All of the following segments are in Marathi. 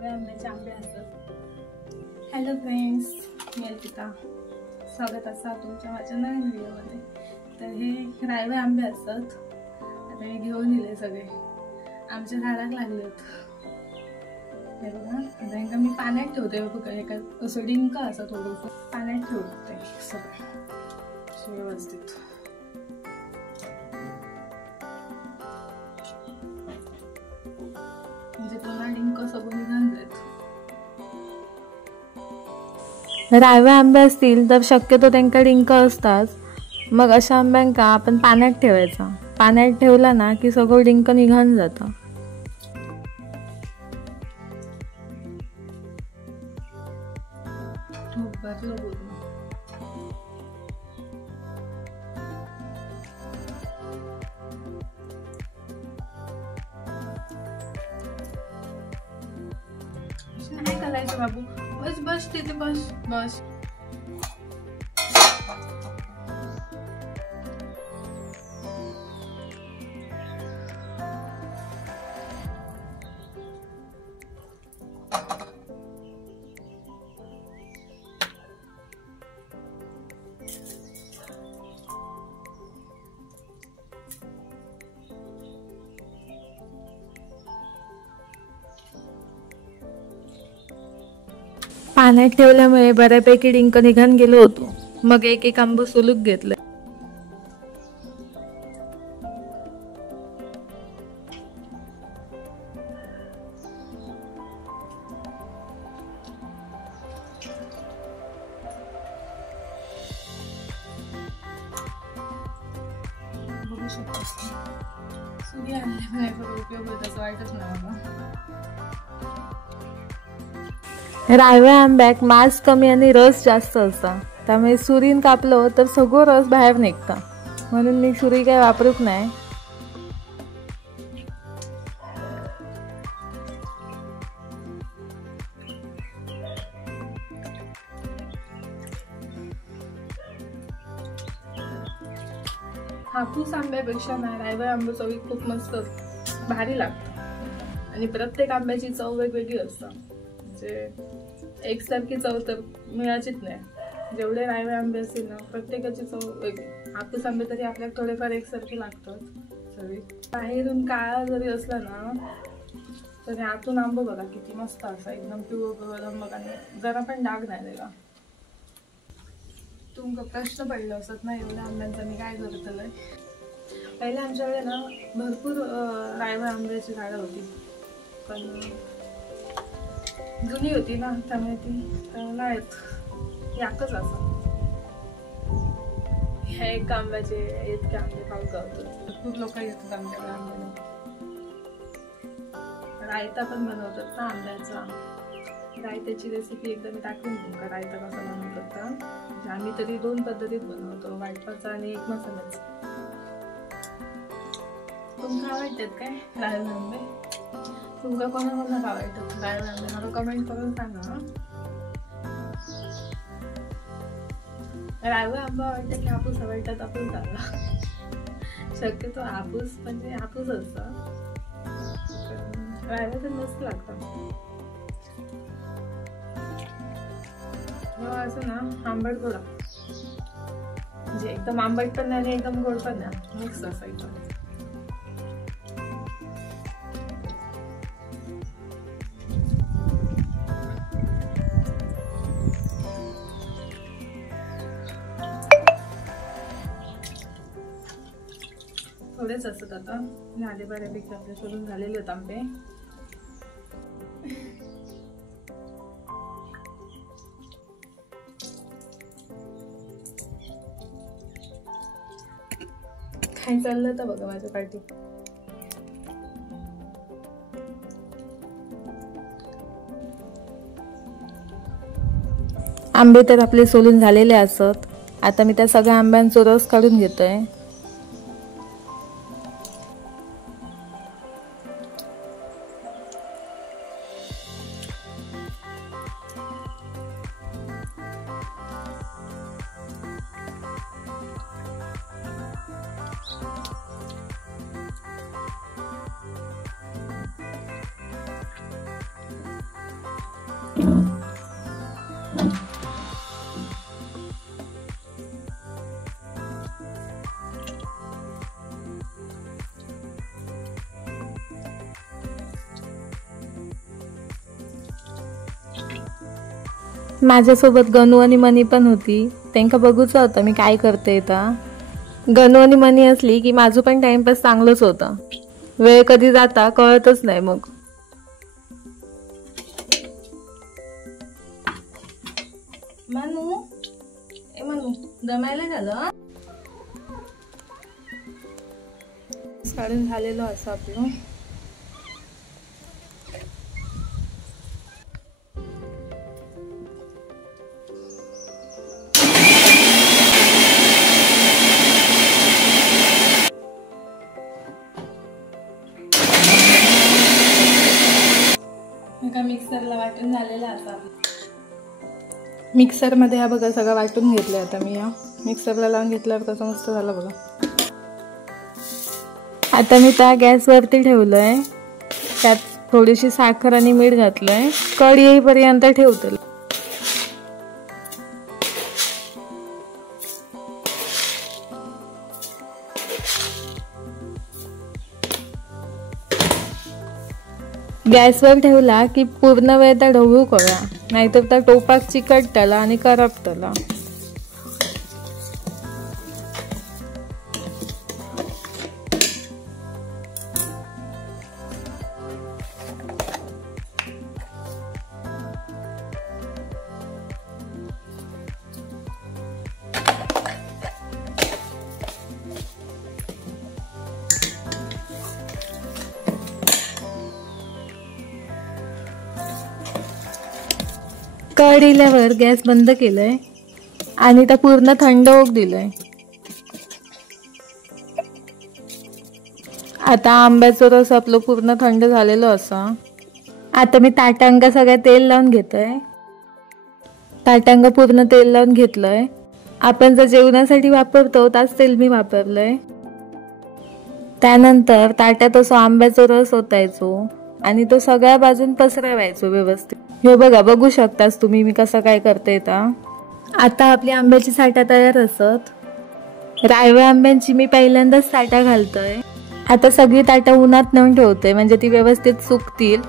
रायवे आंब्याचे आंबे असतात। हॅलो फ्रेंड्स, मी अर्पिता, स्वागत असा तुमच्या माझ्या नवीन व्हिडिओमध्ये। तर हे रायवे आंबे असतात। आता मी घेऊन दिले सगळे, आमच्या झाडाला लागलेत। हे बघा, आता मी पाण्यात ठेवते बघा, एका असं डिंक असं थोडंसं पाण्यात ठेवते सगळं व्यवस्थित। म्हणजे पुन्हा डिंक सगळं निघून जात। रायवे आंबे असतील तर शक्यतो त्यांका डिंक असतात, मग अशा आंब्यांका आपण पाण्यात ठेवायचा। पाण्यात ठेवला ना की सगळं डिंक निघून जातं। नाही करायचं बाबू, बस बस तिथे बस बस। पाण्यात ठेवल्यामुळे बऱ्यापैकी डिंक निघून गेलो होतो। मग एक एक आंबे सोलून घेतलं। बघू शकतो सूर्य आणल्यामुळे उपयोग होत असं वाटत नाही मला। रायव्या आंब्याक मांस कमी आणि रस जास्त असता, त्यामुळे सुरीन कापलं तर सगळं रस बाहेर निघता, म्हणून मी सुरी काय वापरूक नाही। हापूस आंब्यापेक्षा ना रायवे आंबे चवी खूप मस्त भारी लागतात आणि प्रत्येक आंब्याची चव वेगवेगळी असते। म्हणजे एकसारखी चव तर मिळायचीच नाही। जेवढे रायवे आंबे असतील ना प्रत्येकाची चव वेगळी। हापूस आंबे तरी आपल्याला थोडेफार एकसारखे लागतात सगळे। बाहेरून काळा जरी असला ना तरी आतून आंबा बघा किती मस्त असा, एकदम पिवळा बघा, जरा पण डाग नाही त्याला। तुमका प्रश्न पडला असत ना एवढ्या आंब्यांचा मी काय करतलंय। पहिले आमच्याकडे ना भरपूर रायवे आंब्याची झाडं होती, पण जुनी होती ना त्यामुळे ती नाहीत याकच असं। ह्या एक आंब्याचे इतके आंबे खाऊ गावतात, खूप लोक येतात आमच्याकडे आंब्याला। रायता पण बनवतात ना आंब्याचा। रायत्याची रेसिपी एकदा मी टाकून देऊ का, रायता कसा बनवतात का? म्हणजे आम्ही तरी दोन पद्धतीत बनवतो, वाटपाचा आणि एक मसाल्याचा। तुमका आवडतात काय रायवे आंबे? तुमका कोणाकोणाला आवडतात रायवे आंबे मला कमेंट करून सांगा। रायवे आंबा आवडतात की हापूस आवडतात आपण सांगा। शक्यतो हापूस म्हणजे हापूस असतं, रायवे तर मस्त लागतात। असं ना आंबट गोड, म्हणजे एकदम आंबट पण नाही एकदम गोड पण नाही, मिक्स असायचं। थोडेच असतात आता, झाले बऱ्यापैकी आपले सोडून झालेले आहेत आंबे। काय चाललं तर बघा माझ्या पाठी। आंबे तर आपले सोलून झालेले असत। आता मी त्या सगळ्या आंब्यांचा रस काढून घेतोय। माझ्यासोबत गणू आणि मनी पण होती. त्यांका बघूच होतं मी काय करते. गणू आणि मनी असली की माझं पण टाइमपास चांगलंच होतं. वेळ कधी जाता कळतच नाही. मग मनू दमायला झालं. साडून झालेलं असं आपलं. मिक्सरला वाटून झालेला असा. मिक्सरमध्ये हा बघा सगळं वाटून घेतलं. आता मी या मिक्सरला लावून घेतल्यावर तसं मस्त झालं बघा. आता मी त्या गॅसवरती ठेवलंय. त्यात थोडीशी साखर आणि मीठ घातलंय. कढ येईपर्यंत ठेवतो. गॅसवर ठेवला की पूर्ण वेळ त्या ढवळू करा, नाहीतर त्या टोपाक चिकटतला आणि करपतला. कढ इल्यावर गॅस बंद केलंय आणि त्या पूर्ण थंड होऊक दिलंय. आता आंब्याचं रस आपलं पूर्ण थंड झालेलं असा. आता मी ताटांका सगळ्या तेल लावून घेतोय. ताटांका पूर्ण तेल लावून घेतलंय. आपण जर जेवणासाठी वापरतो त्याच तेल मी वापरलंय. त्यानंतर ताटात असं आंब्याचा रस ओतायचो आणि तो सगळ्या बाजून पसरवायचो व्यवस्थित. हे बघा, बघू शकताच तुम्ही मी कसं काय करते. आता आपली आंब्याची साठा तयार असत. रायवळ आंब्यांची मी पहिल्यांदाच साठा घालतोय. आता सगळी ताटा उन्हात नेऊन ठेवते म्हणजे ती व्यवस्थित सुकतील.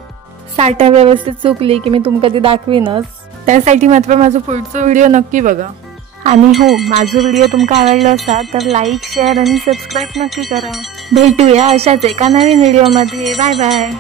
साठा व्यवस्थित सुकली की मी तुमका ती दाखवीनच. त्यासाठी मात्र माझं पुढचं व्हिडिओ नक्की बघा. आणि हो, माझं व्हिडिओ तुमका आवडला असा तर लाईक, शेअर आणि सबस्क्राईब नक्की करा. भेटूया अशाच एका नवीन व्हिडिओमध्ये. Bye bye.